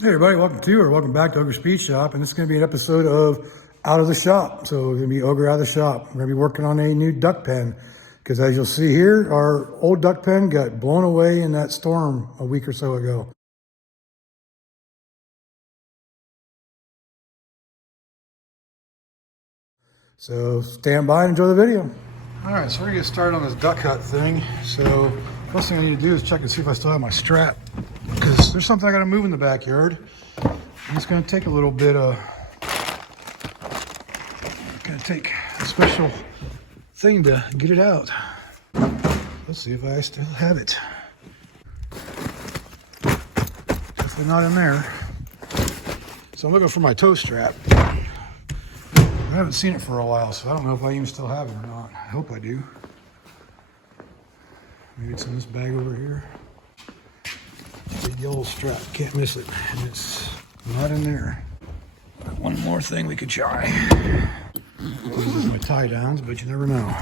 Hey everybody, welcome back to Ogre Speed Shop, and this is going to be an episode of Out of the Shop. So we're going to be Ogre Out of the Shop. We're going to be working on a new duck pen, because as you'll see here, our old duck pen got blown away in that storm a week or so ago. So stand by and enjoy the video. All right, so we're going to get started on this duck hut thing. So first thing I need to do is check and see if I still have my strap, because there's something I got to move in the backyard. And it's going to take a little bit of, going to take a special thing to get it out. Let's see if I still have it. Definitely not in there. So I'm looking for my toe strap. I haven't seen it for a while, so I don't know if I even still have it or not. I hope I do. Maybe it's in this bag over here. Big yellow strap, can't miss it. And it's not in there. One more thing we could try. This is my tie downs, but you never know.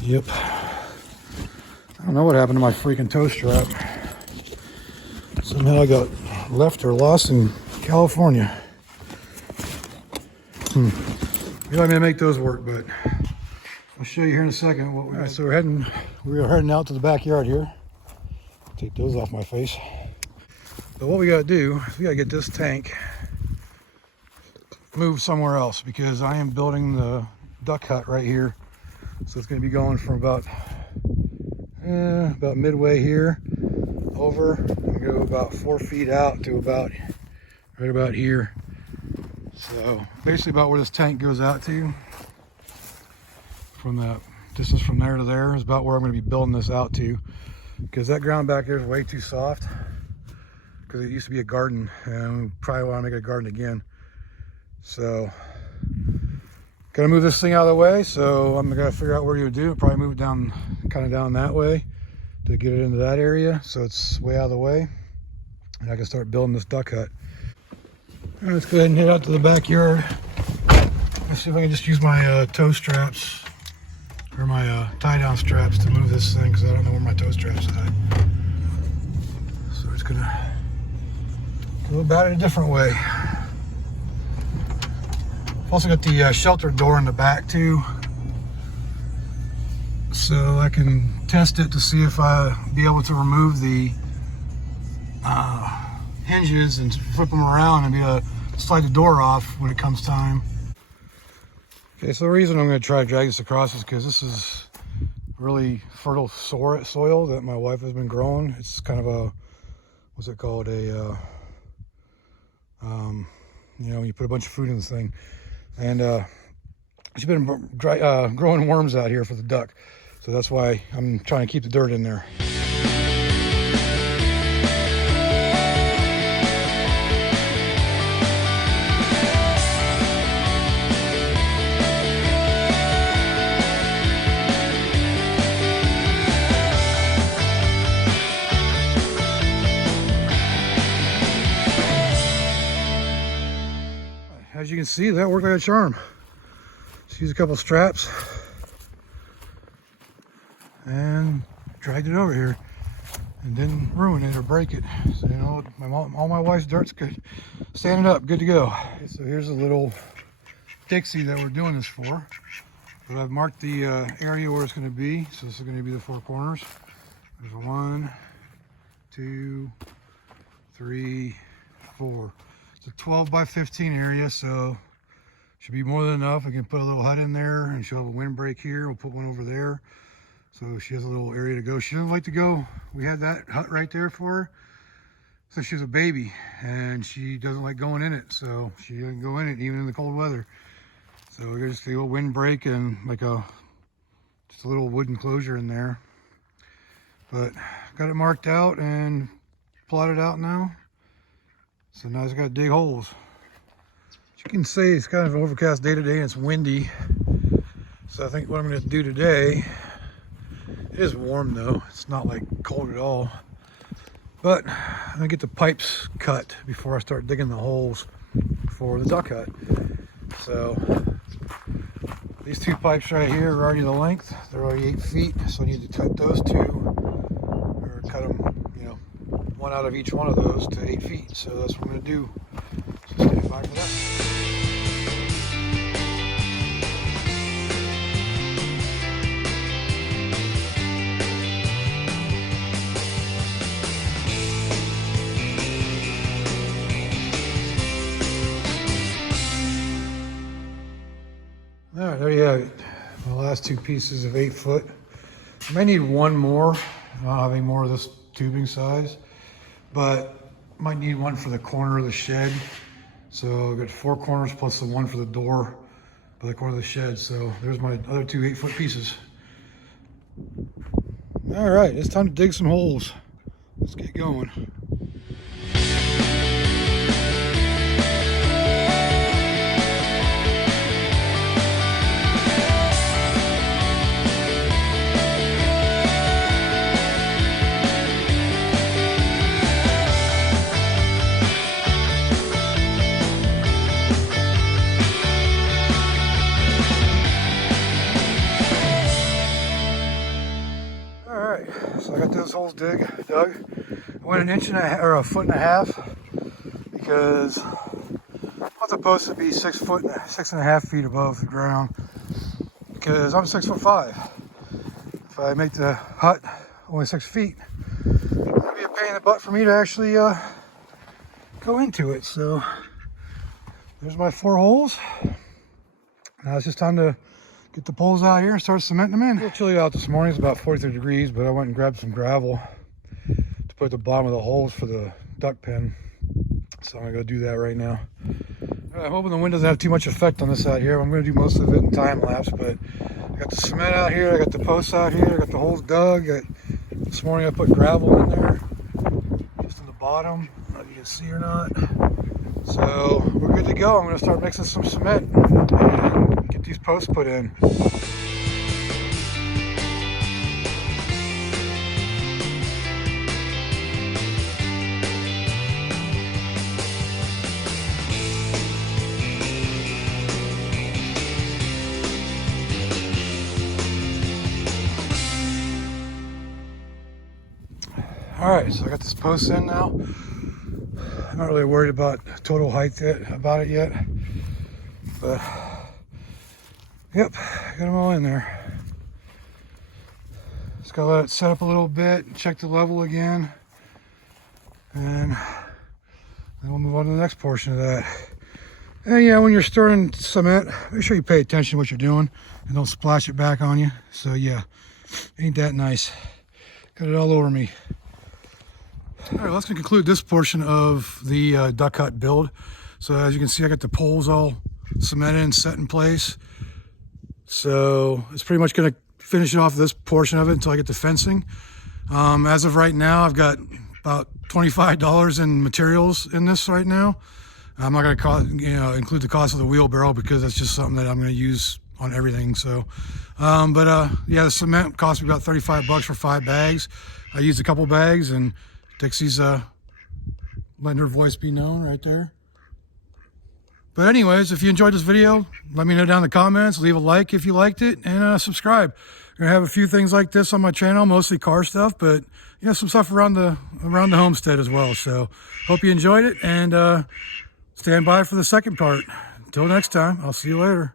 Yep. I don't know what happened to my freaking toe strap. Somehow I got left or lost in California. Maybe I'm gonna make those work, but I'll show you here in a second what we. All right, so we're heading out to the backyard here. Take those off my face. But what we gotta do is we gotta get this tank moved somewhere else, because I am building the duck hut right here. So it's gonna be going from about midway here over, and go about 4 feet out to right about here. So basically about where this tank goes out to, from the distance from there to there, is about where I'm going to be building this out to, because that ground back there is way too soft, because it used to be a garden, and we probably want to make it a garden again. So gotta move this thing out of the way, so I'm gonna figure out where you would do it. Probably move it down, kind of down that way to get it into that area, so it's way out of the way, and I can start building this duck hut. All right, let's go ahead and head out to the backyard. Let's see if I can just use my toe straps, or my tie-down straps, to move this thing, because I don't know where my toe straps are at. So we're just gonna go about it a different way. I've also got the shelter door in the back too, so I can test it to see if I be able to remove the hinges and flip them around and be able to slide the door off when it comes time. Okay, so the reason I'm going to try to drag this across is because this is really fertile soil that my wife has been growing. It's kind of a, what's it called, a you know, you put a bunch of food in this thing, and she's been growing worms out here for the duck, so that's why I'm trying to keep the dirt in there. As you can see, that worked like a charm. Just used a couple straps and dragged it over here, and didn't ruin it or break it. So, you know, all my wife's dirt's good, standing up, good to go. Okay, so here's a little Dixie that we're doing this for. But I've marked the area where it's going to be. So this is going to be the 4 corners. There's 1, 2, 3, 4. It's a 12 by 15 area, so should be more than enough. I can put a little hut in there, and she'll have a windbreak here. We'll put one over there, so she has a little area to go. She doesn't like to go. We had that hut right there for her. So she's a baby, and she doesn't like going in it, so she doesn't go in it even in the cold weather. So we're just a little windbreak and like just a little wood enclosure in there. But got it marked out and plotted out now. So now I just got to dig holes. As you can see, it's kind of an overcast day today and it's windy. So I think what I'm going to do today, it is warm though. It's not like cold at all. But I'm going to get the pipes cut before I start digging the holes for the duck hut. So these 2 pipes right here are already the length. They're already 8 feet. So I need to cut those 2, or cut them, you know, one out of each one of those to 8 feet. So that's what I'm going to do. So stand by for that. All right, there you have it. The last 2 pieces of 8 foot. I may need one more. I don't have any more of this tubing size, but might need one for the corner of the shed. So I've got 4 corners plus the one for the door by the corner of the shed. So there's my other 2 8 foot pieces. All right, it's time to dig some holes. Let's get going. So I got those holes dug. I went 1.5 inches or 1.5 feet because I'm supposed to be 6.5 feet above the ground because I'm 6'5". If I make the hut only 6 feet, it'll be a pain in the butt for me to actually go into it. So there's my 4 holes. Now it's just time to get the poles out here and start cementing them in. A little chilly out this morning. It's about 43 degrees, but I went and grabbed some gravel to put at the bottom of the holes for the duck pen. So I'm gonna go do that right now. I'm hoping the wind doesn't have too much effect on this out here. I'm gonna do most of it in time lapse, but I got the cement out here, I got the posts out here, I got the holes dug. This morning I put gravel in there, just in the bottom. I don't know if you can see or not. So we're good to go. I'm gonna start mixing some cement and get these posts put in. All right, so I got this post in now. I'm not really worried about total height about it yet, but yep, got them all in there. Just gotta let it set up a little bit, check the level again, and then we'll move on to the next portion of that. And yeah, when you're stirring cement, make sure you pay attention to what you're doing and don't splash it back on you. So yeah, ain't that nice. Got it all over me. All right, let's conclude this portion of the duck hut build. So as you can see, I got the poles all cemented and set in place. So it's pretty much going to finish it off this portion of it until I get the fencing. As of right now, I've got about $25 in materials in this right now. I'm not going to include the cost of the wheelbarrow because that's just something that I'm going to use on everything. So, yeah, the cement cost me about $35 for 5 bags. I used a couple bags, and Dixie's letting her voice be known right there. But anyways, if you enjoyed this video, let me know down in the comments. Leave a like if you liked it, and subscribe. I'm gonna have a few things like this on my channel, mostly car stuff, but yeah, some stuff around the homestead as well. So hope you enjoyed it, and stand by for the second part. Until next time, I'll see you later.